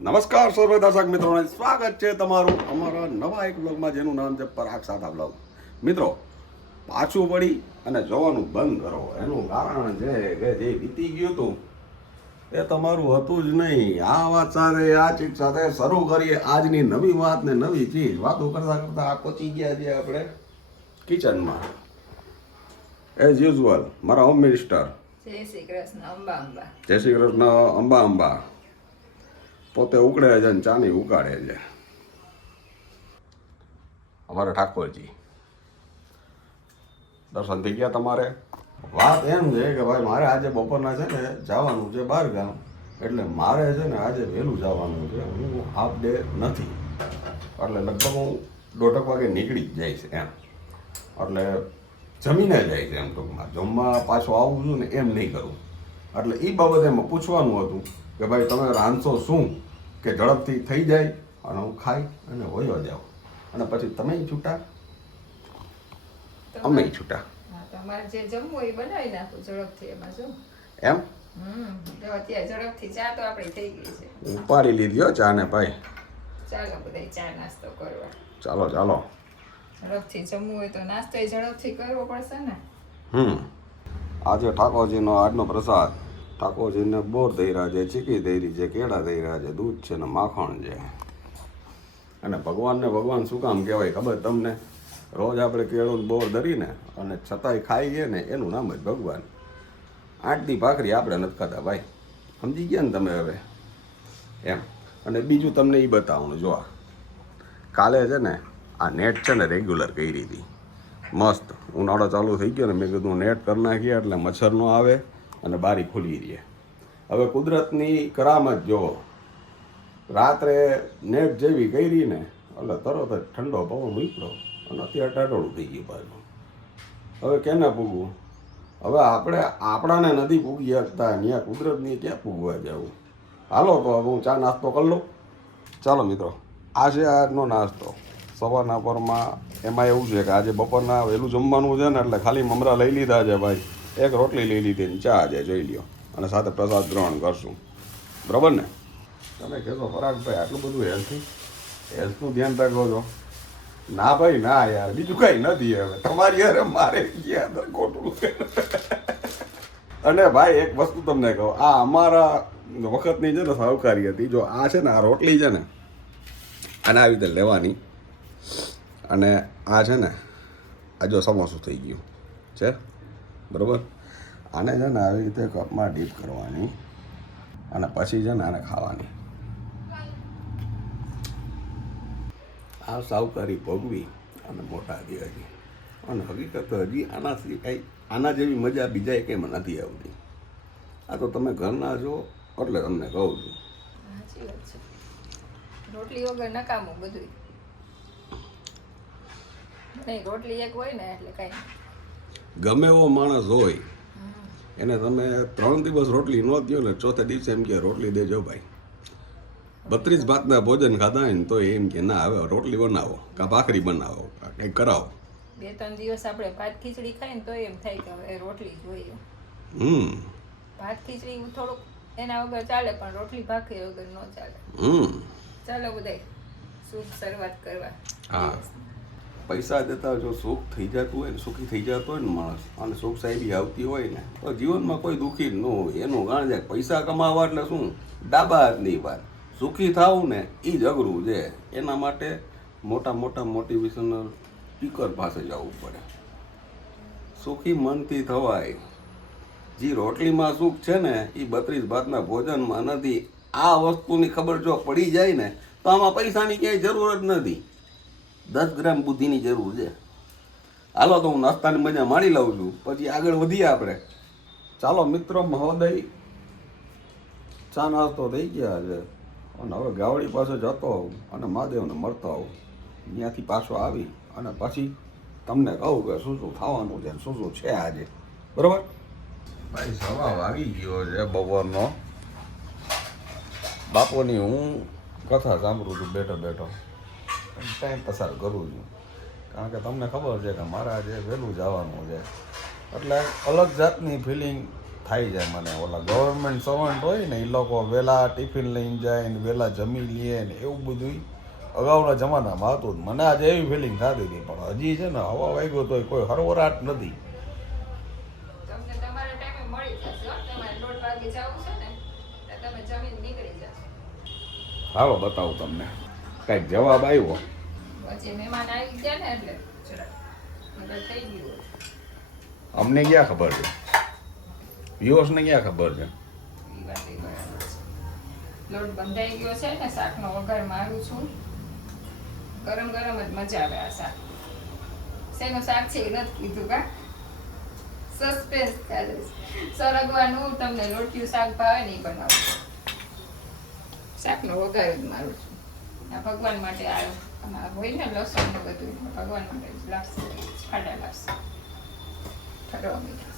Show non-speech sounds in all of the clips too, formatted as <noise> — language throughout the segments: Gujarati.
નમસ્કાર સર્વે દર્શક મિત્રોને. સ્વાગત છે તમારું અમારા નવા એક બ્લોગમાં જેનું નામ છે પરાગ સાધા બ્લોગ મિત્રો પાછું પડી અને જોવાનું બંધ કરો. એનું કારણ છે કે જે વીતી ગયું હતું એ તમારું હતું જ નહીં. આ વાત સાથે આ ચીજ સાથે શરૂ કરીએ આજની નવી વાત ને નવી ચીજ. વાતો કરતા કરતા આ પહોંચી ગયા છીએ આપણે કિચનમાં. એઝ યુઝ્યુઅલ મારા હોમ મિનિસ્ટર જય શ્રી કૃષ્ણ અંબા અંબા. જય શ્રી કૃષ્ણ અંબા અંબા. પોતે ઉકળે છે અને ચાની ઉકાળે છે. અમારા ઠાકોરજી, દર્શન થઈ ગયા તમારે? વાત એમ છે કે ભાઈ મારે આજે બપોરના છે ને જવાનું છે બહાર ગામ, એટલે મારે છે ને આજે વહેલું જવાનું છે. હું હાફ ડે નથી. એટલે લગભગ હું દોઢક વાગે નીકળી જ જઈશ એમ. એટલે જમીને જાય છે એમ ટૂંકમાં. જમવા પાછો આવું છું ને એમ નહીં કરું. એટલે એ બાબતે એમાં પૂછવાનું હતું કે ભાઈ તમે રાંધશો શું? કે ઝડપથી થઈ જાય અને હું ખાઈ અને હોયો જાઉં. અને પછી તમે છૂટા? અમે છૂટા. તમારે જે જમવું એ બનાવી નાખું ઝડપથી એમાં જો. એમ? ઝડપથી ચા તો આપણી થઈ ગઈ છે. ઉપાડી લીધી હો ચા ને ભાઈ. ચાલો બધા ચા નાસ્તો કરવા. ચાલો ચાલો. ઝડપથી જમવું હોય તો નાસ્તો એ ઝડપથી કરવો પડશે ને. હમ. આજે ઠાકોરજીનો આજનો પ્રસાદ ઠાકોરજીને બોર રહ્યા છે ચીકી ધૈરી છે કેળા રહ્યા છે દૂધ છે ને માખણ છે. અને ભગવાનને ભગવાન શું કામ કહેવાય ખબર તમને? રોજ આપણે કેળું બોર ધરીને અને છતાંય ખાઈએ ને એનું નામ જ ભગવાન. આટલી ભાખરી આપણે નથી ખાતા ભાઈ. સમજી ગયા ને તમે હવે? એમ. અને બીજું તમને એ બતાવવાનું જો કાલે છે ને આ નેટ છે ને રેગ્યુલર કરી હતી. મસ્ત. ઉનાળો ચાલુ થઈ ગયો ને મેં કીધું નેટ કરી નાખીએ એટલે મચ્છર ન આવે. અને બારી ખુલી રહે. હવે કુદરતની કરામત જો રાત્રે નેટ જેવી કરી ને, એટલે તરત જ ઠંડો પવન નીકળો અને અત્યારે ટાટોળું થઈ ગયું પાછું. હવે કેને પૂગવું? હવે આપણે, આપણાને નથી પૂગી શકતા ત્યાં કુદરતની ક્યાં પૂગવા જવું? હાલો તો હું ચા નાસ્તો કરી લઉં. ચાલો મિત્રો આ છે આજનો નાસ્તો. સવારના પરમાં એમાં એવું છે કે આજે બપોરના વહેલું જમવાનું છે ને, એટલે ખાલી મમરા લઈ લીધા છે ભાઈ. એક રોટલી લઈ લીધી ને ચા જે જોઈ લ્યો. અને સાથે પ્રસાદ ગ્રહણ કરશું. બરાબર ને? તમે કહેશો પરાગભાઈ આટલું બધું હેલ્થી હેલ્થનું ધ્યાન રાખો છો? ના ભાઈ, ના યાર, બીજું કઈ નથી હવે. તમારી અરે મારે ગયા ખોટું અને ભાઈ, એક વસ્તુ તમને કહું. આ અમારા વખતની છે ને સાવકારી હતી. જો આ છે ને, આ રોટલી છે ને, આને આવી રીતે લેવાની. અને આ છે ને, આ જો સમોસું થઈ ગયું. છે? બરોબર? આને છે ને આવી રીતે કપમાં ડીપ કરવાની અને પછી છે ને આને ખાવાની. આ સાવકારી ભોગવી અને મોટા હજી અને હકીકત હજી આનાથી કંઈ, આના જેવી મજા બીજા એકેમાં નથી આવતી? આ તો તમે ઘરના છો એટલે તમને કહું છે. રોટલી વગર નકામું બધું નહીં, રોટલી એક હોય ને એટલે કાંઈ ગમે એવો માણસ હોય એને તમે ત્રણ દિવસ રોટલી ન દો ને ચોથે દિવસે એમ કે રોટલી દેજો ભાઈ. બત્રીસ ભાતના ભોજન ખાધા હોય ને તો એમ કે ના હવે રોટલી બનાવો કા ભાખરી બનાવો કંઈક કરાવો. બે ત્રણ દિવસ આપણે ભાત ખીચડી ખાય ને તો એમ થાય કે હવે રોટલી જોઈએ હમ. ભાત ખીચડી થોડુંક એના વગર ચાલે પણ રોટલી ભાખરી વગર ન ચાલે. હમ. ચાલો બધાય શુભ શરૂઆત કરવા. હા. પૈસા દેતા જો સુખ થઈ જતું હોય ને સુખી થઈ જતો હોય ને માણસ, અને સુખ સાહેબી આવતી હોય ને, તો જીવનમાં કોઈ દુઃખી ન હોય. એનું કારણ છે પૈસા કમાવા એટલે શું? ડાબા હાથની વાત. સુખી થવું ને એ જ અઘરું છે. એના માટે મોટા મોટા મોટિવેશનલ સ્પીકર પાસે જવું પડે. સુખી મનથી થવાય. જે રોટલીમાં સુખ છે ને એ બત્રીસ ભાતના ભોજનમાં નથી. આ વસ્તુની ખબર જો પડી જાય ને, તો આમાં પૈસાની ક્યાંય જરૂર જ નથી. દસ ગ્રામ બુદ્ધિની જરૂર છે. હાલો તો હું નાસ્તાની મજા માણી લઉં છું. પછી આગળ વધીએ આપણે. ચાલો મિત્રો, મહોદય, ચા નાસ્તો થઈ ગયા છે. અને હવે ગાવડી પાસે જતો હોઉં અને મહાદેવને મળતો હોઉં. ત્યાંથી પાછો આવી અને પછી તમને કહું કે શું શું થવાનું છે શું શું છે આજે. બરોબર? ભાઈ સવા વાગી ગયો છે બપોરનો. બાપોની હું કથા સાંભળું છું બેઠો બેઠો. ટાઈમ પસાર કરું છું. કારણ કે તમને ખબર છે કે મારે આજે વહેલું જવાનું છે એટલે અલગ જાતની ફિલિંગ થાય જાય મને. ઓલા ગવર્મેન્ટ સર્વન્ટ હોય ને એ લોકો વહેલા ટિફિન લઈને જાય ને વહેલા જમી લે ને એવું બધું અગાઉના જમાનામાં હતું. મને આજે એવી ફિલિંગ થતી હતી પણ હજી છે ને હવા વાગ્યો તો કોઈ હરવરાટ નથી. હાલો બતાવું તમને. કાંઈક જવાબ આવ્યો. પછી મહેમાન આવી ગયા ને એટલે જરાક થઈ ગયું અમને ક્યાં ખબર છે? વ્યુઅર્સને ક્યાં ખબર છે? લોટ બંધાઈ ગયો છે ને શાકનો વઘાર મારું છું. ગરમ ગરમ જ મજા આવે આ શાક. શેનું શાક છે એ નથી કીધું કા? સસ્પેન્સ ચાલે છે. સરગવાનું તમને લોટિયું શાક ભાવે નહીં બનાવું. શાકનો વઘાર જ મારું છું. ભગવાન માટે આ હોય ને લસણ બધું. ભગવાન માટે લાગશે. ખાડા લાગશે. ઠરવા મીઠા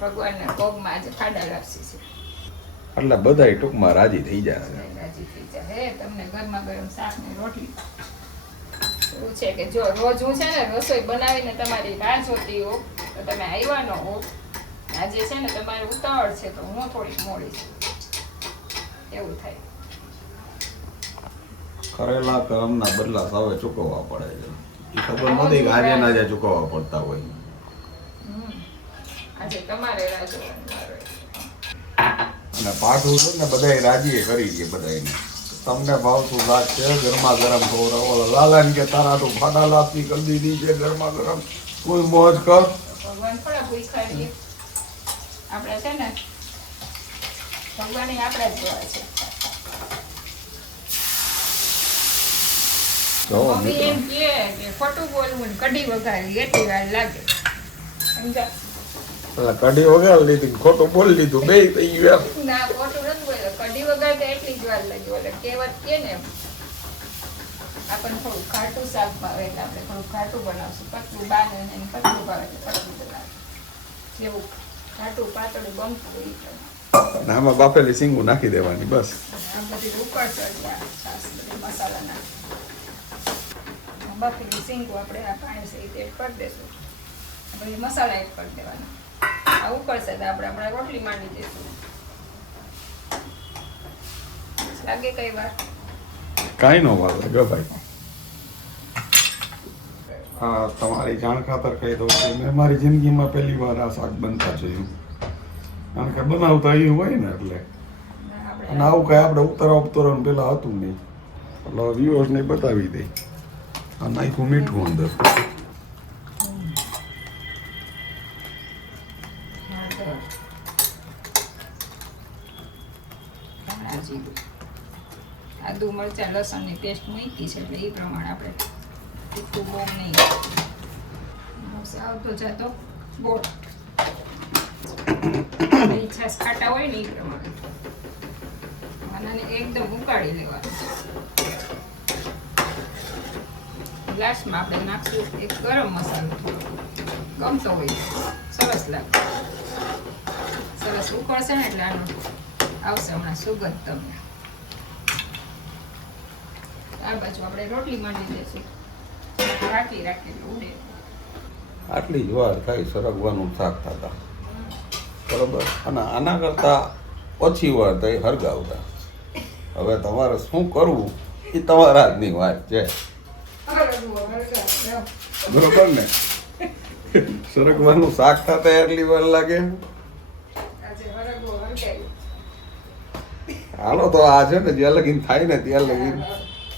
ભગવાનના પગમાં આજે ખાડા લાગશે છે. એટલે બધાય ટૂંકમાં રાજી થઈ જાય રાજી થઈ જાય હે તમને ગરમા ગરમ શાક ને રોટલી. એવું છે કે જો રોજ હું છે ને રસોઈ બનાવીને તમારી રાહ જોતી હો તો તમે આવ્યા ન હો. આજે છે ને તમારે ઉતાવળ છે તો હું થોડીક મોડી છું. એવું થાય. કરેલા કર્મના બદલા સાવે ચૂકવવા પડે છે. એ ખબર નથી કે આજે ના ચૂકવવા પડતા હોય. અને પાઠું છે ને બધાય રાજીએ કરી છે બધાને તમને ભાવતું લાગશે છે ગરમા ગરમ ખવડાવો. લાલાને કે તારા તો ફાટા લાપી કરી દીધી છે ગરમા ગરમ. કોઈ મોજ કર. આપણે છે ને ભગવાન આપણા જ જોવા છે. જો એમ કે ખોટું બોલવું ને કઢી વઘારી એટલી વાર લાગે. સમજા પેલા કઢી વગાડી લીધી ખોટું બોલી લીધું બે થઈ ગયું. ના ખોટું નથી બોલ્યો. કઢી વઘારતા એટલી જ વાર લાગ્યું એટલે કહેવત કે ને. આપણને થોડું ખાટું શાક ભાવે એટલે આપણે થોડું ખાટું બનાવશું. પતલું બાને એને પતલું ભાવે એટલે પતલું જેવું ખાટું પાતળું બનતું હોય આમાં બાફેલી સિંગું નાખી દેવાની બસ. આ બધી ઉકળશે એટલે આ છાશ બધી મસાલા નાખી બફેલી સિંગું આપણે આ પાણી સહિત એડ કરી દઈશું પછી મસાલા એડ કરી દેવાના. આ ઉકળશે તો આપણે આપણા રોટલી માંડી દઈશું લાગે કઈ વાર? કાંઈ નો વાર લાગે ભાઈ. હા તમારી જાણ ખાતર કહી દઉં કે મેં મારી જિંદગીમાં પહેલી વાર આ શાક બનતા જોયું. કારણ કે બનાવતા એવું હોય ને એટલે. અને આવું કાંઈ આપણે ઉતારવા ઉતારવાનું પહેલાં હતું નહીં. એટલે વ્યૂઅર્સને બતાવી દઈ આ નાખ્યું મીઠું અંદર આદુ મરચાં લસણની પેસ્ટ મૂકી છે, એટલે એ પ્રમાણે આપણે તીખું બહુ નહીં. આવતો જાતો બોટ છાશ ખાટા હોય ને એ પ્રમાણે. આનાને એકદમ ઉકાળી લેવાનું. લાસ્ટમાં આપણે નાખશું એક ગરમ મસાલો ગમતો હોય સરસ લાગે. સરસ ઉકળશે ને એટલે આનો આવશે હમણાં સુગંધ તમને. આ બાજુ આપણે રોટલી માંડી દઈશું રાખી રાખી એટલે ઉડે. આટલી જ વાર થાય સરગવાનું શાક થતા. બરોબર? અને આના કરતાં ઓછી વાર થાય હરગાવતા. હવે તમારે શું કરવું એ તમારા ની વાત છે. બરોબર ને? સરગવાનું શાક થતા એટલી વાર લાગે. હાલો તો આ છે ને જ્યાં લગીન થાય ને ત્યાં લગીન.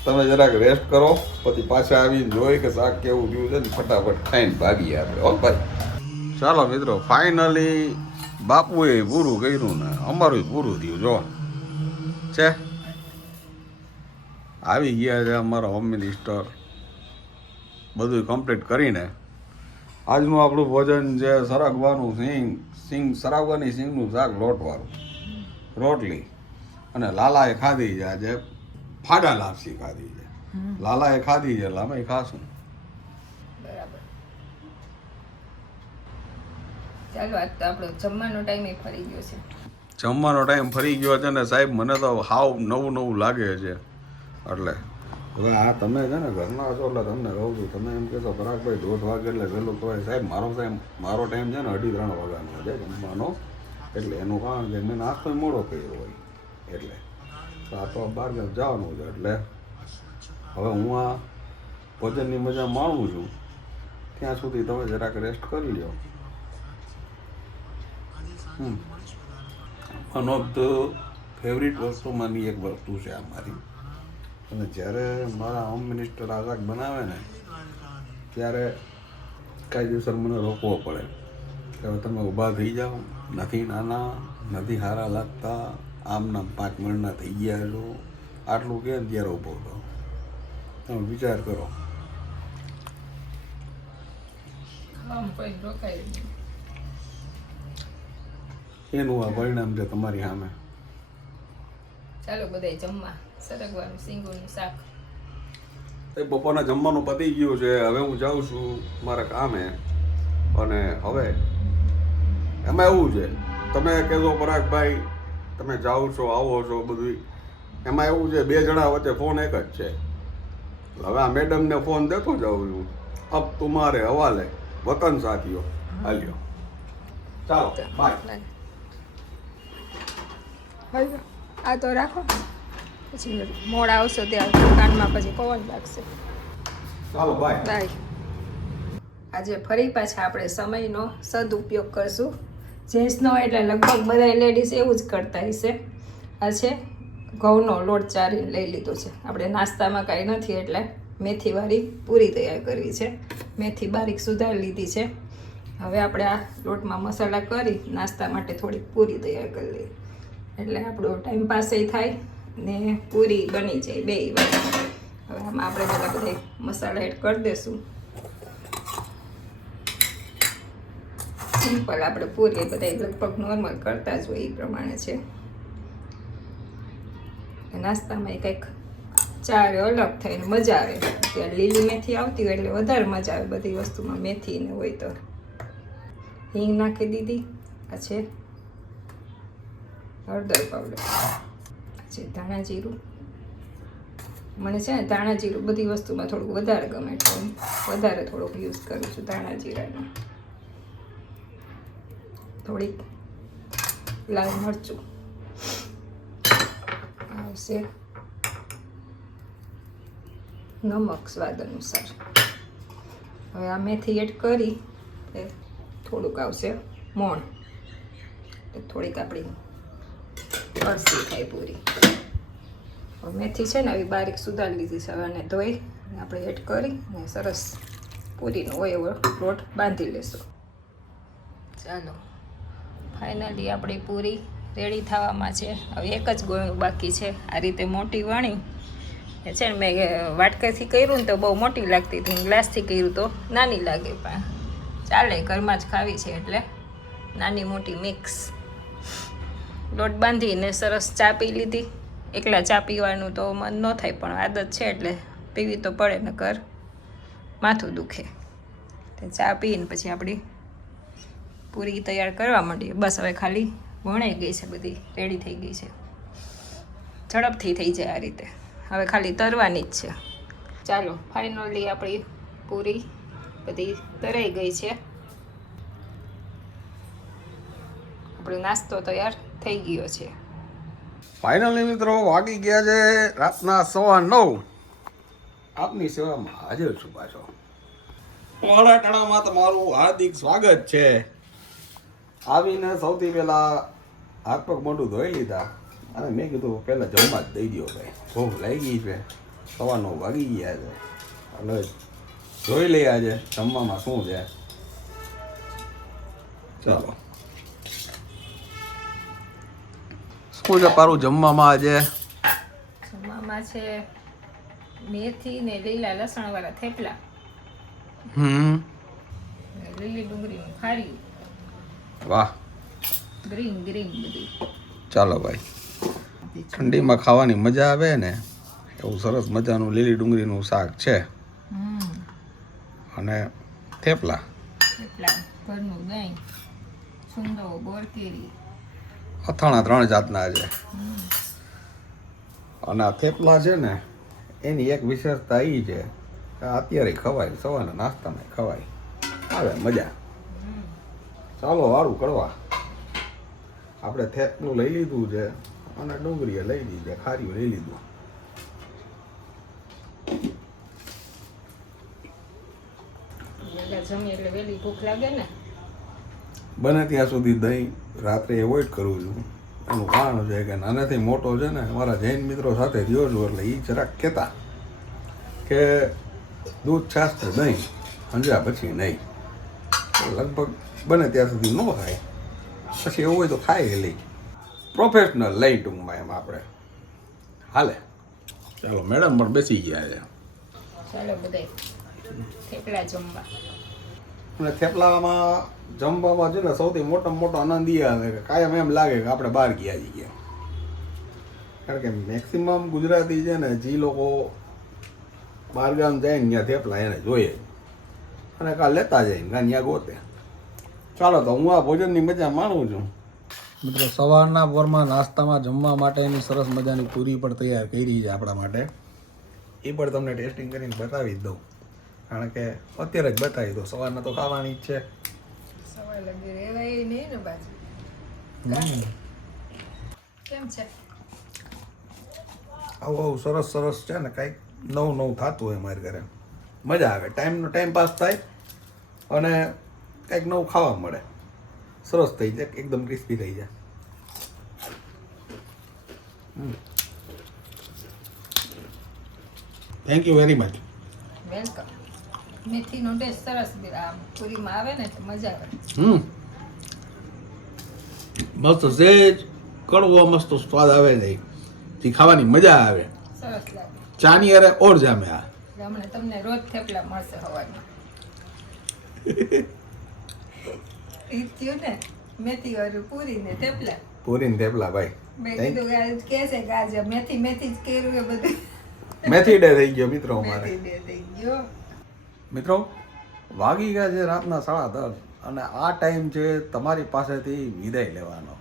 તમે જરાક રેસ્ટ કરો પછી પાછા આવીને જોઈ કે શાક કેવું થયું છે ને ફટાફટ ખાઈને ભાગીએ આપણે. હો ભાઈ. ચાલો મિત્રો ફાઇનલી બાપુએ પૂરું કર્યું ને અમારું પૂરું થયું જો. છે? આવી ગયા છે અમારા હોમ મિનિસ્ટર બધું કમ્પ્લીટ કરીને આજનું આપણું ભોજન છે સરગવાનું સિંગ સિંગ સરગવાની સિંગનું શાક લોટવાળું રોટલી. અને લાલાએ ખાધી છે આજે ફાડા લાપસી ખાધી છે. લાલાએ ખાધી છે અમે ખાશું. બરાબર. ચાલો આજ તો આપણો જમવાનો ટાઈમ ફરી ગયો છે. જમવાનો ટાઈમ ફરી ગયો છે ને સાહેબ મને તો હાવ નવું નવું લાગે છે. એટલે હવે આ તમે છે ને ઘરના છો એટલે તમને કહું છું, તમે એમ કહેશો, પરાગભાઈ, દોઢ વાગે એટલે વહેલું કહેવાય. સાહેબ, મારો ટાઈમ મારો ટાઈમ છે ને અઢી ત્રણ વાગ્યાનો છે જમવાનો એટલે એનું કારણ કે મેં નાસ્તો મોડો કર્યો હોય, એટલે. આ તો ગામ જવાનું છે એટલે. હવે હું આ ભોજનની મજા માણું છું. ત્યાં સુધી તમે જરાક રેસ્ટ કરી લો વન ઓફ ધ ફેવરિટ વસ્તુમાંની એક વસ્તુ છે આ મારી. અને જ્યારે મારા હોમ મિનિસ્ટર આગળ બનાવે ને ત્યારે કાયદેસર મને રોકવો પડે. કે હવે તમે ઊભા થઈ જાઓ નથી નાના નથી સારા લાગતા આમ નામ પાંચ મિનિટના થઈ ગયા છો આટલું કે ત્યારે ઊભો હતો તમે વિચાર કરો. કોઈ. એનું આ પરિણામ છે તમારી સામે. ચાલો બધા જમવા. સરગવાનું સિંગોનું શાક. એ બપોરના જમવાનું પતી ગયું છે. હવે હું જાઉં છું મારા કામે. અને હવે એમાં એવું છે તમે કહેશો પરાગભાઈ તમે જાઓ છો આવો છો બધું. એમાં એવું છે બે જણા વચ્ચે ફોન એક જ છે. હવે આ મેડમને ફોન દેતો જાઉં છું. અબ તુમારે હવાલે. વતન સાથીઓ હાલ્યો. ચાલો બાય આ તો રાખો. પછી મોડા આવશો ત્યાં દુકાનમાં પછી પવન લાગશે. ચાલો બાય બાય આજે ફરી પાછા આપણે સમયનો સદુપયોગ કરશું. જેન્ટ્સનો એટલે લગભગ બધા લેડીઝ એવું જ કરતા હશે. આ છે ઘઉંનો લોટ ચારીને લઈ લીધો છે. આપણે નાસ્તામાં કાંઈ નથી એટલે મેથીવાળી પૂરી તૈયાર કરવી છે. મેથી બારીક સુધારી લીધી છે. હવે આપણે આ લોટમાં મસાલા કરી નાસ્તા માટે થોડીક પૂરી તૈયાર કરી લઈએ. એટલે આપણો ટાઈમ પાસે થાય. ને પૂરી બની જાય બે હવે આમાં આપણે બધા બધા મસાલા એડ કરી દઈશું. સિમ્પલ આપણે પૂરી બધા લગભગ નોર્મલ કરતા જ હોય એ પ્રમાણે છે. નાસ્તામાં કંઈક ચારે અલગ થઈને મજા આવે. ત્યારે લીલી મેથી આવતી હોય એટલે વધારે મજા આવે બધી વસ્તુમાં મેથી ને હોય તો. હિંગ નાખી દીધી. આ છે હળદર પાવડર છે, ધાણા જીરું. મને છે ને ધાણા જીરું બધી વસ્તુમાં થોડુંક વધારે ગમે એટલે વધારે થોડુંક યુઝ કરું છું ધાણા જીરાનો. થોડીક લાલ મરચું આવશે. નમક સ્વાદ અનુસાર. હવે આ મેથી એડ કરી થોડુંક આવશે મોણ. થોડીક આપણી અળસી થાય પૂરી. મેથી છે ને આવી બારીક સુધારી લીધી છે. અને ધોઈ અને આપણે એડ કરી અને સરસ પૂરીનો હોય એવો લોટ બાંધી લેશું. ચાલો ફાઇનલી આપણી પૂરી રેડી થવામાં છે. હવે એક જ ગોળું બાકી છે. આ રીતે મોટી વણી. એ છે ને મેં વાટકાથી કર્યું ને તો બહુ મોટી લાગતી હતી ગ્લાસથી કર્યું તો નાની લાગે પણ. ચાલે, ઘરમાં જ ખાવી છે એટલે નાની મોટી મિક્સ લોટ બાંધીને સરસ ચા પી લીધી. એકલા ચા પીવાનું તો મન ન થાય, પણ આદત છે એટલે પીવી તો પડે, નકર માથું દુખે. ચા પીને પછી આપણી પૂરી તૈયાર કરવા માંડીએ. બસ હવે ખાલી વણાઈ ગઈ છે, બધી રેડી થઈ ગઈ છે. ઝડપથી થઈ જાય આ રીતે. હવે ખાલી તરવાની જ છે. ચાલો ફાઇનલી આપણી પૂરી બધી તરાઈ ગઈ છે. આપણો નાસ્તો તૈયાર થઈ ગયો છે. ફાઇનલી મિત્રો વાગી ગયા છે રાતના સવા નવ. આપની સેવામાં હાજર છું પાછો. વાડાટાણામાં તમારું હાર્દિક સ્વાગત છે. આવીને સૌથી પહેલા હાથ પગ મોઢું ધોઈ લીધા અને મેં કીધું પહેલાં જમવા જ દઈ દો ભાઈ. ભૂખ લાગી છે. સવા નવ વાગી ગયા છે. હવે જોઈ લઈએ આજે જમવામાં શું છે. ચાલો. શું છે પારું જમવામાં આજે. જમવામાં છે મેથી ને લીલા લસણવાળા થેપલા. હમ. ને લીલી ડુંગળી ખારી. વાહ. ગ્રીન ગ્રીન બધું. ચાલો ભાઈ. ઠંડીમાં ખાવાની મજા આવે ને એવું સરસ મજાનું લીલી ડુંગળીનું શાક છે. અને થેપલા. થેપલા ઘરનું દહીં સુંદો ગોળકેરી અથાણા ત્રણ જાતના છે. અને આ થેપલા છે ને, એની એક વિશેષતા એ છે કે અત્યારે ખવાય, સવારના નાસ્તામાં ખવાય. આવે, મજા. ચાલો વારું કરવા આપણે થેપલું લઈ લીધું છે અને ડુંગળીએ લઈ લીધી ખારીઓ લઈ લીધું. જમી એટલે વહેલી ભૂખ લાગે ને. બને ત્યાં સુધી દહીં રાત્રે એવોઇડ કરું છું. એનું કારણ છે કે નાનેથી મોટો છે ને મારા જૈન મિત્રો સાથે રહ્યો છું એટલે એ જરાક કહેતા કે દૂધ છાશ તો દહીં હંજ્યા પછી નહીં. લગભગ બને ત્યાં સુધી ન ખાય પછી એવું હોય તો ખાય લઈ પ્રોફેશનલ લઈ ટૂંકમાં એમ આપણે. હાલે. ચાલો મેડમ પણ બેસી ગયા છે. ચાલો બધાય. થેપલા જમવા. અને થેપલામાં જમવામાં છે ને સૌથી મોટામાં મોટો આનંદ એ આવે કે કાયમ એમ લાગે કે આપણે બહાર ગયા જઈએ કારણ કે મેક્સિમમ ગુજરાતી છે ને જે લોકો બહારગામ જાય ને ત્યાં થેપલા એને જોઈએ. અને કાં લેતા જાય ને ત્યાં ગોતે. ચાલો તો હું આ ભોજનની મજા માણું છું. મિત્રો સવારના પોરમાં નાસ્તામાં જમવા માટેની સરસ મજાની પૂરી પણ તૈયાર કરી છે આપણા માટે. એ પણ તમને ટેસ્ટિંગ કરીને બતાવી જ દઉં. કારણ કે અત્યારે જ બતાવી દો સવારના તો ખાવાની જ છે. સવારે લગી રેવાય નહીં ને બાજુ કેમ છે? આવું આવું સરસ સરસ છે ને કાંઈક નવું નવું થતું હોય મારી ઘરે. મજા આવે. ટાઈમનો ટાઈમ પાસ થાય અને કંઈક નવું ખાવા મળે. સરસ થઈ જાય એકદમ ક્રિસ્પી થઈ જાય. Thank you very much welcome મેથીનો taste સરસ પૂરીમાં આવે ને મજા આવે. હમ. મસ્ત સેજ કડવો મસ્ત સ્વાદ આવે છે તે ખાવાની મજા આવે. સરસ લાગે. ચાની અરે ઓર જામે આ. હમણાં તમને રોજ થેપલા મળશે સવારમાં <laughs> ઈ થયું ને મેથી વાળું પૂરી ને થેપલા. થેપલા ભાઈ. મેં કીધું કે કે છે મેથી મેથી જ કર્યું એ બધું. મેથી ડે થઈ ગયો મિત્રો અમારે. મેથી દે થઈ ગયો. મિત્રો, વાગી ગયા છે રાતના સાડા દસ અને આ ટાઈમ છે તમારી પાસેથી વિદાય લેવાનો.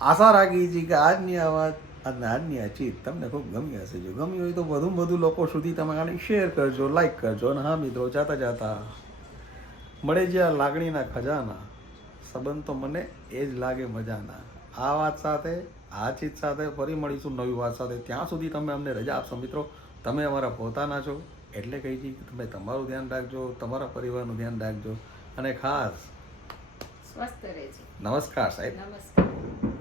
આશા રાખી છે કે આજની આ વાત અને આજની આ ચીજ તમને ખૂબ ગમી હશે. જો ગમી હોય તો વધુ વધુ લોકો સુધી તમે આને શેર કરજો લાઈક કરજો અને હા મિત્રો, જાતા જાતા મળે જે લાગણીના ખજાના. સંબંધ તો મને એ જ લાગે મજાના. આ વાત સાથે, આ ચીજ સાથે ફરી મળીશું નવી વાત સાથે. ત્યાં સુધી તમે અમને રજા આપશો મિત્રો. તમે અમારા પોતાના છો. એટલે કહી છીએ કે તમે તમારું ધ્યાન રાખજો તમારા પરિવારનું ધ્યાન રાખજો અને ખાસ સ્વસ્થ રહેજો. નમસ્કાર સાહેબ. નમસ્કાર.